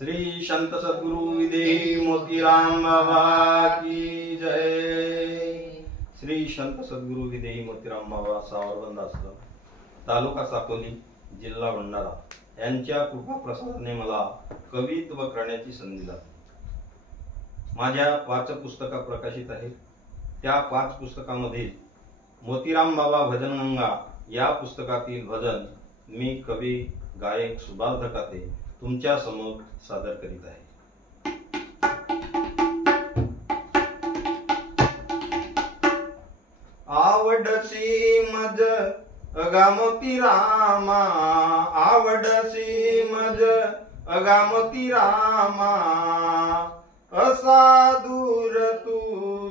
श्री संत सद्गुरु विदेही मोतीराम बाबा की जय। श्री संत सद्गुरु विदेही मोतीराम बाबा सावरबंद आश्रम, तालुका साकोली, जिल्हा भंडारा यांच्या कृपा प्रसादाने मला कवित्व करण्याची संधी लाभली। माझ्या 5 पुस्तका प्रकाशित आहेत। त्या 5 पुस्तकांमध्ये मोतीराम बाबा भजनगंगा या पुस्तकातील भजन मी कवी गायक सुभाष धकाते तुमच्या समोर सादर करीत आहे। आवडसी मज अगा मोतीरामा, आवडसी मज अगा मोतीरामा, असा दूर तू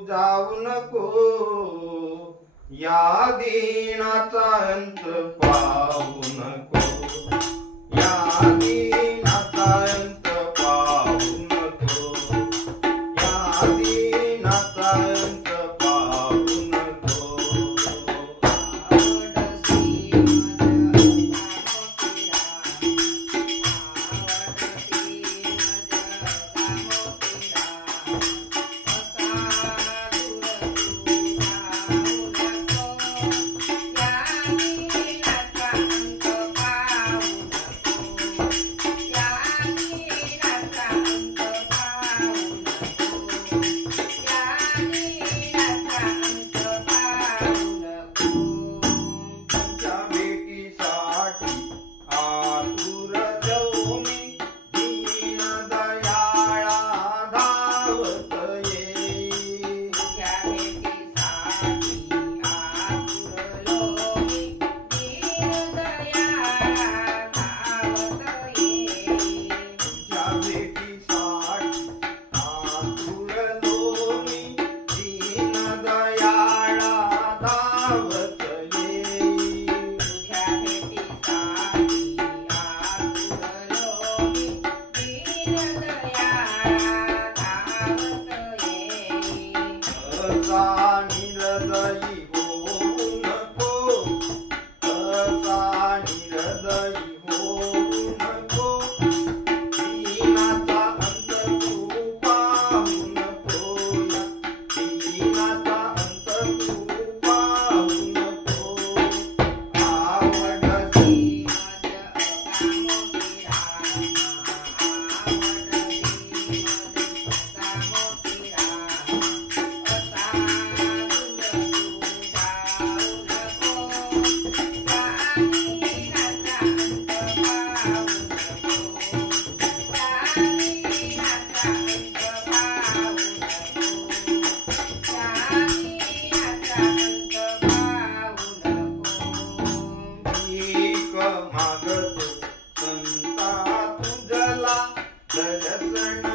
जाऊ नको, या दिनाचा अंत पाहू नको, या दिनाचा अंत पाहू नको, या दिनाचा अंत पाहू नको। मागत संता तुझला दर्शन